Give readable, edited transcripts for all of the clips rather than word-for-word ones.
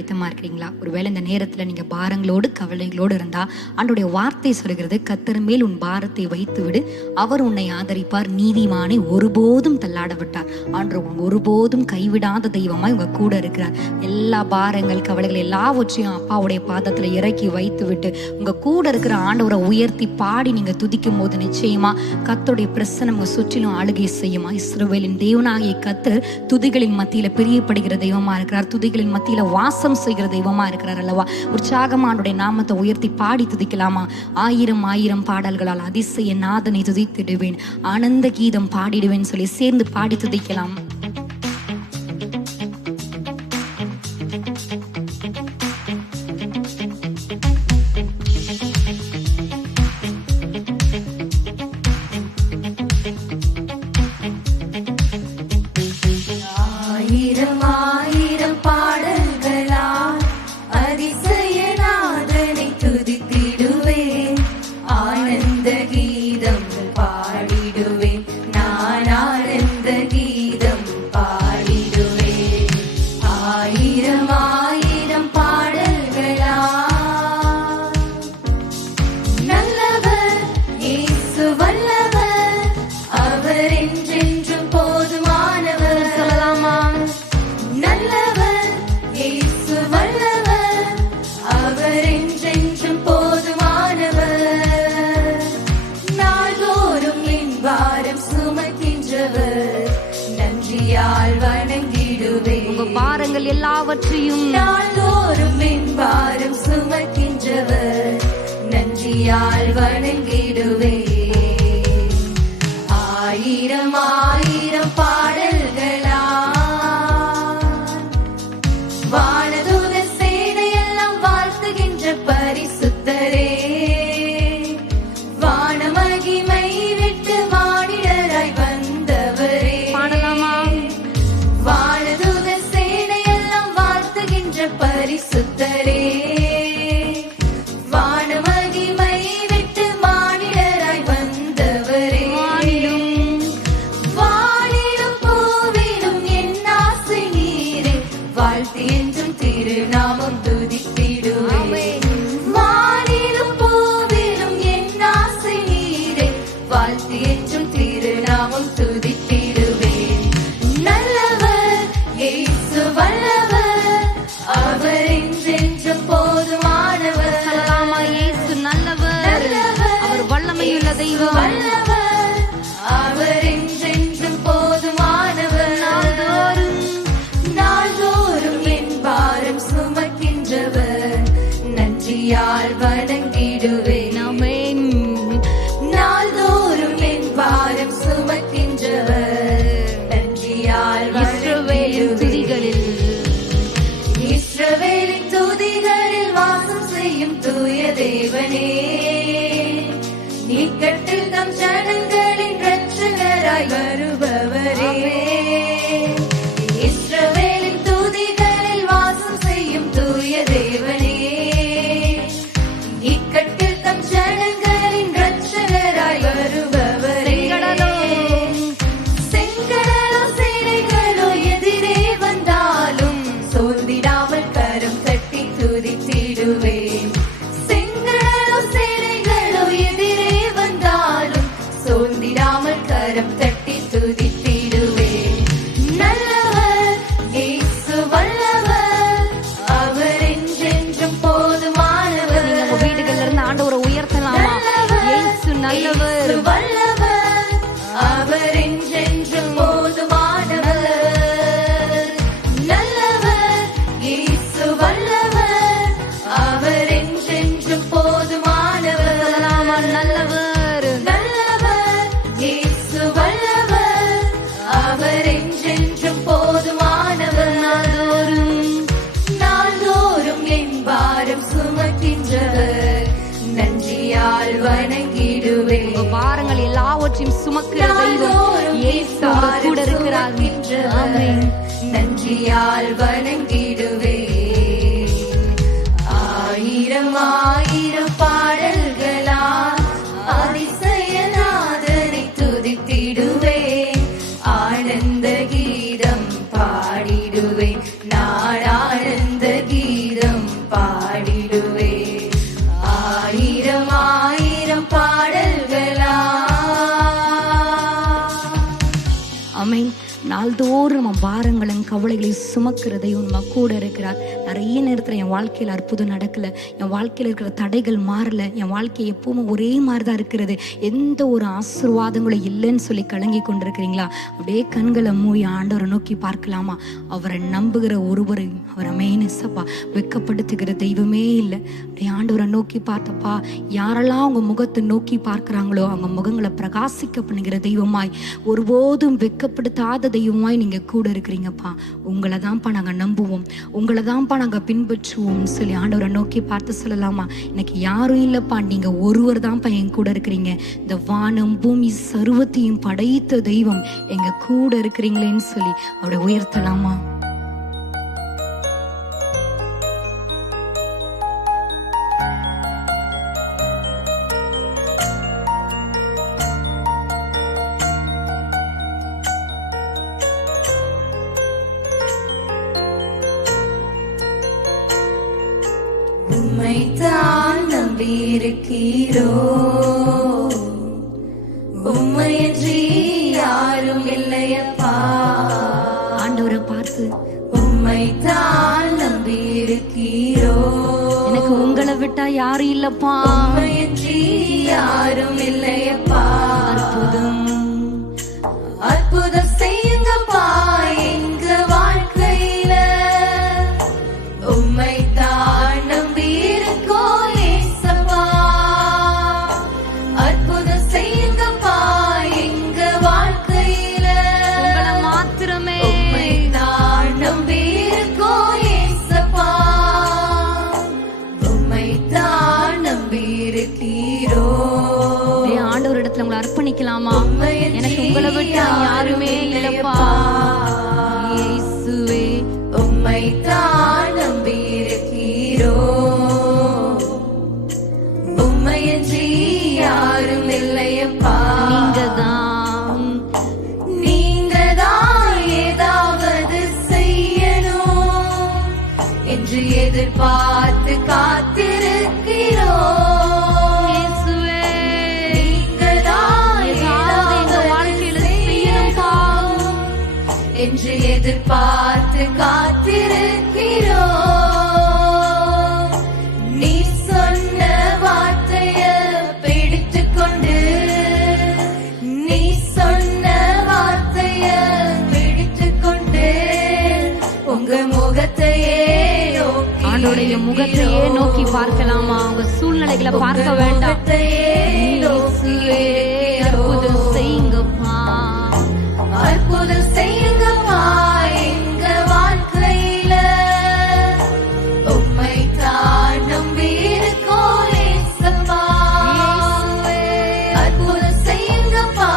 ஆயத்தமா இருக்கிறீங்களா? ஒருவேளை இந்த நேரத்துல நீங்க பாரங்களோடு கவலைகளோடு இருந்தா ஆண்டவருடைய வார்த்தை சொல்கிறது, கர்த்தர் மேல் உன் பாரத்தை வைத்து விடு, அவர் உன்னை ஆதரிப்பார், நீதிமானை ஒருபோதும் தள்ளாட விட்டார். ஆண்டவர் ஒருபோதும் கைவிடாத தெய்வமாய் உங்க கூட இருக்கிறார். எல்லா பாரங்கள் கவலைகள் எல்லாவற்றையும் அப்பாவுடைய பாதத்துல இறக்கி வைத்து விட்டு உங்க கூட இருக்கிற ஆண்டவரை உயர்த்தி பாடி நீங்க துதிக்கும் போது நிச்சயமா கர்த்தருடைய பிரசன்னம் உங்க சுற்றிலும் ஆளுகை செய்யுமா. இஸ்ரவேலின் தேவனாகிய கர்த்தர் துதிகளின் மத்தியில பிரியப்படுகிற தெய்வமா இருக்கிறார், துதிகளின் மத்தியில வாசம் செய்கிற தெய்வமா இருக்கிறார் அல்லவா? உற்சாகமானுடைய நாமத்தை உயர்த்தி பாடி துதிக்கலாமா? ஆயிரம் ஆயிரம் பாடல்களால் அதிசய நாதனை துதித்திடுவேன், ஆனந்த கீதம் பாடிடுவேன் சொல்லி சேர்ந்து பாடி துதிக்கலாம். உங்க பாரங்கள் எல்லாவற்றையும் நாள்தோறும் என் பாரம் சுமக்கின்றவர், நன்றியால் வணங்கிடுவே. ஆயிரம் ஆயிரம் பாடல்களா வானதூத சேனையெல்லாம் வாழ்த்துகின்ற பரிசுத்தரே, வானமகிமை விட்டு மானிடராய் வந்தவரே. வானதூத சேனையெல்லாம் வாழ்த்துகின்ற பரிசுத்தரே, வானமகிமை விட்டு மானிடராய் வந்தவரே. வானிலும் பூவிலும் என் ஆசை நீரே, வாழ்த்து என்றும் திருநாமம் துதித்திடுவேன். வானிலும் பூவிலும் என் ஆசை நீரே, வாழ்த்து என்றும் திருநாமம் துதித்திடுவேன். நல்லவர் இயேசு வல்லவர், அவர் என்றென்றும் போதுமானவர். இயேசு நல்லவர், அவர் வல்லமையுள்ள தெய்வம். வல்லவர், அவர் என்றென்றும் போதுமானவர். நாள்தோறும் என் பாரம் சுமக்கின்றவர், நன்றியால் வணங்கிடுவேன். ஆமென். நாள்தோறும் என் பாரம் சுமக்கின்றவர், நன்றியால் இஸ்ரவேலின் துதிகளில் இஸ்ரவேலின் துதிகளில் வாசம் செய்யும் தூய தேவனே, நீக்கட்டில் தம் ஜனங்களின் இரட்சகராய் வருபவரே. இஸ்ரவேலின் துதிகளில் வாசம் செய்யும் தூய தேவனே, நீக்கட்டில் தம் ஜனங்களின் இரட்சகராய் வருபவரே. செங்கடலோ சேனைகளோ எதிரே வந்தாலும் சோர்ந்திடாமல் கரம் தட்டி துதித்திடுவேன். செங்கடலோ சேனைகளோ எதிரே வந்தாலும் சோர்ந்திடாமல் கரம் தட்டி துதித்திடுவேன். நல்லவர் இயேசு வல்லவர், அவர் என்றென்றும் போதுமானவர். நீங்க உங்க வீடுகள்ல இருந்து ஆண்டவரை உயர்த்தலாமா? இயேசு நல்லவர், வல்லவர், அவர் என்றென்றும் போதுமானவர். நல்லவர் இயேசு வல்லவர், அவர் என்றென்றும் போதுமானவர். நல்லவர், நல்லவர் இயேசு வல்லவர், அவர் என்றென்றும் போதுமானவர். நாள்தோறும் என் பாரம் சுமக்கின்றவர், நன்றியால் வணங்கிடுவேன். உங்க பாரங்கள் எல்லாவற்றையும் சுமக்கிற தெய்வம் இயேசு உங்க கூட இருக்கிறார். ஆமென். நன்றியால் வணங்கிடுவேன். ஆயிரம் ஆயிரம் பாடல்களால் அதிசய நாதனை துதித்திடுவேன், ஆனந்த கீதம் பாடிடுவேன். நான் ஆனந்த கீதம் நாள்தோறும் நம்ம பாரங்களும் கவலைகளை சுமக்கிற தெய்வம் நம்ம கூட இருக்கிறார். நிறைய நேரத்தில் என் வாழ்க்கையில் அற்புதம் நடக்கலை, என் வாழ்க்கையில் இருக்கிற தடைகள் மாறலை, என் வாழ்க்கை எப்பவுமே ஒரே மாதிரி தான் இருக்கிறது, எந்த ஒரு ஆசீர்வாதங்களும் இல்லைன்னு சொல்லி கலங்கி கொண்டிருக்கிறீங்களா? அப்படியே கண்களை மூடி ஆண்டவரை நோக்கி பார்க்கலாமா? அவரை நம்புகிற ஒருவரை அவரை மேனசப்பா வெட்கப்படுத்துகிற தெய்வமே இல்லை. அப்படியே ஆண்டவரை நோக்கி பார்த்தப்பா, யாரெல்லாம் அவங்க முகத்தை நோக்கி பார்க்குறாங்களோ அவங்க முகங்களை பிரகாசிக்க பண்ணுகிற தெய்வமாய், ஒருபோதும் வெட்கப்படுத்தாத தெய்வமாய் நீங்க கூட இருக்கிறீங்கப்பா. உங்களை தான்ப்பா நாங்க நம்புவோம், உங்களை தான்ப்பா நாங்க பின்பற்றுவோம் சொல்லி ஆண்டவரை நோக்கி பார்த்து சொல்லலாமா? எனக்கு யாரும் இல்லப்பா, நீங்க ஒருவர் தான்ப்பா என் கூட இருக்கிறீங்க. இந்த வானம் பூமி சர்வத்தையும் படைத்த தெய்வம் எங்க கூட இருக்கிறீங்களேன்னு சொல்லி அவரை உயர்த்தலாமா? உம்மைத்தான் நம்பியிருக்கிறோ, உம்மையன்றி யாரும் இல்லையப்பா. ஆண்டவரை பார்த்து உம்மைத்தான் நம்பியிருக்கிறோ, எனக்கு உங்களை விட்டா யாரும் இல்லப்பா, உம்மையன்றி யாரும் இல்லையப்பா. அற்புதம் அற்புதம் செய்யுங்கப்பா எங்க வாழ்க்கையில, உம்மைத்தான் நம்பியிருக்கோ ஏசப்பா. அற்புதம் செய்யுங்கப்பா எங்க வாழ்க்கையில, உங்களை மாத்திரமே உம்மைத்தான் நம்பியிருக்கோ ஏசப்பா. உம்மைத்தான் நம்பியிருக்கிறோ. ஆண்டவர் இடத்துல உங்களை அர்ப்பணிக்கலாமா? எனக்கு உங்களை விட்டா யாருமே இல்லப்பா. இயேசுவே உம்மைத்தான் நம்பியிருக்கிறோ, உம்மையன்றி யாரும் இல்லையப்பா. நீங்கதான் ஏதாவது செய்யணும் என்று எதிர்பார்த்து காத்திருக்கிறோம். என்று எதிர்பார்த்து காத்திருக்கிறோ. நீ சொன்ன வார்த்தைய பிடித்துக் கொண்டு, நீ சொன்ன வார்த்தைய பிடித்துக் கொண்டு, உங்க முகத்தையே நோக்கி, ஆண்டோடைய முகத்தையே நோக்கி பார்க்கலாமா? உங்க சூழ்நிலைகளை பார்க்க வேண்டாம். அற்புதம் செய்யுங்கப்பா, அற்புதம் செய்யுங்கப்பா எங்க வாழ்க்கையில. உம்மைத்தான் நம்பியிருக்கோ ஏசப்பா. அற்புதம் செய்யுங்கப்பா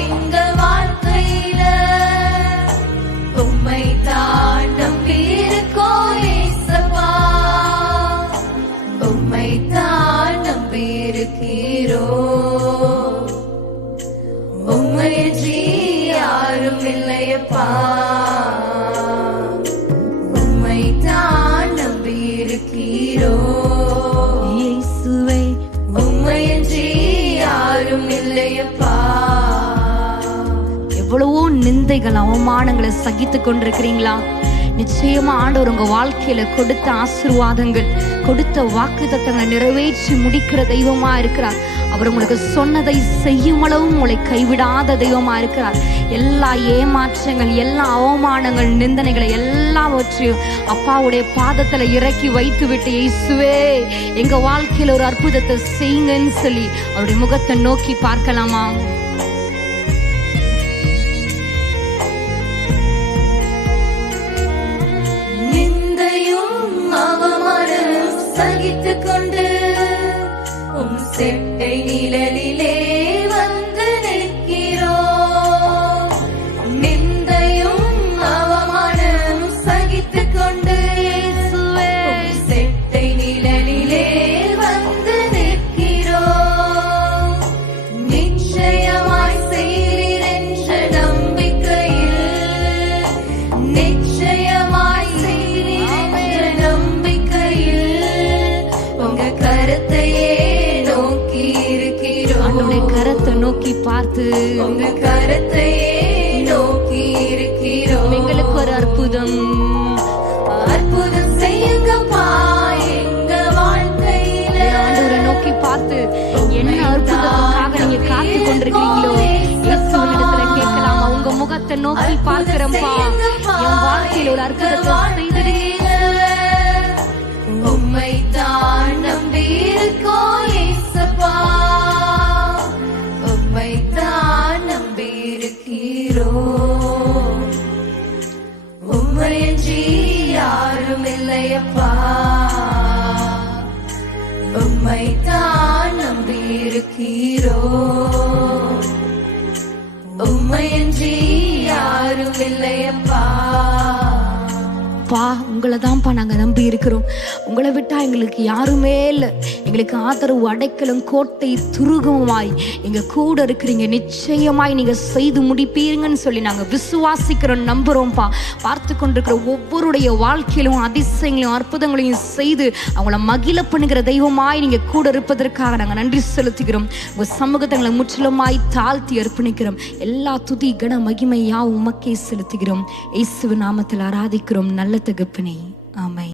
எங்க வாழ்க்கையில. உம்மைத்தான் நம்பியிருக்கோ ஏசப்பா. உம்மைத்தான் நம்பியிருக்கிறோ, உம்மையன்றி யாரும் இல்லையப்பா. உம்மைத்தான் நம்பியிருக்கிறோ, இயேசுவே உம்மையன்றி யாரும் இல்லையப்பா. எவ்வளவோ நிந்தைகள் அவமானங்களை சகித்து கொண்டிருக்கிறீங்களா? நிச்சயமா ஆண்டவர் உங்க வாழ்க்கையில கொடுத்த ஆசீர்வாதங்கள், கொடுத்த வாக்குத்தத்தங்களை நிறைவேற்றி முடிக்கிற தெய்வமா இருக்கிறார். அவர் உங்களுக்கு சொன்னதை செய்யும் அளவும் உங்களை கைவிடாத தெய்வமா இருக்கிறார். எல்லா ஏமாற்றங்கள், எல்லா அவமானங்கள், நிந்தனைகளை எல்லாவற்றையும் அப்பாவுடைய பாதத்துல இறக்கி வைத்து விட்டு, இயேசுவே எங்க வாழ்க்கையில ஒரு அற்புதத்தை செய்யுங்கன்னு சொல்லி அவருடைய முகத்தை நோக்கி பார்க்கலாமா? சகித்துக் கொண்டு உம் செட்டை நிழலிலே வந்து நிற்கிறோம். நிந்தையும் அவமானம் சகித்துக் கொண்டு உம் செட்டை நிழலிலே வந்து நிற்கிறோம். நிச்சயமாய் செய்வீர் என்ற நம்பிக்கையில், நிச்சயமாய் செய்வீர் என்ற நம்பிக்கையில் உங்க கரத்தையே நோக்கி இருக்கிறோம். அவருடைய கரத்தை நோக்கி பார்த்து, உங்க கரத்தையே நோக்கி இருக்கிறோம். நோக்கி பார்க்கிறோம்ப்பா. என் வாழ்க்கையில் ஒரு அற்புதத்தை செய்திடுங்க. உம்மை தான் நம்பியிருக்கோம் ஏசப்பா, உம்மை தான் நம்பியிருக்கிறோம். உம்மையன்றி யாரும் இல்லையப்பா, உம்மை தான் நம்பியிருக்கிறோம். உம்மையன்றி யாரும் இல்லையப்பா. உங்களை தான்ப்பா நாங்க நம்பி இருக்கிறோம். உங்களை விட்டா எங்களுக்கு யாருமே இல்லை. எங்களுக்கு ஆதரவு, அடைக்கலும், கோட்டை, துருகமாய் எங்க கூட இருக்கிறீங்க. நிச்சயமாய் நீங்க செய்து முடிப்பீங்கன்னு சொல்லி நாங்க விசுவாசிக்கிறோம், நம்புறோம்ப்பா. பார்த்து கொண்டிருக்கிற ஒவ்வொருடைய வாழ்க்கையிலும் அதிசயங்களையும் அற்புதங்களையும் செய்து அவங்கள மகிழ பண்ணுகிற தெய்வமாய் நீங்க கூட இருப்பதற்காக நாங்க நன்றி செலுத்துகிறோம். உங்க சமூகத்தை எங்களை முற்றிலுமாய் தாழ்த்தி அர்ப்பணிக்கிறோம். எல்லா துதி கன மகிமையா உமக்கே செலுத்துகிறோம். இயேசுவின் நாமத்தில் ஆராதிக்கிறோம் நல்ல தகப்பனே. ஆமென்.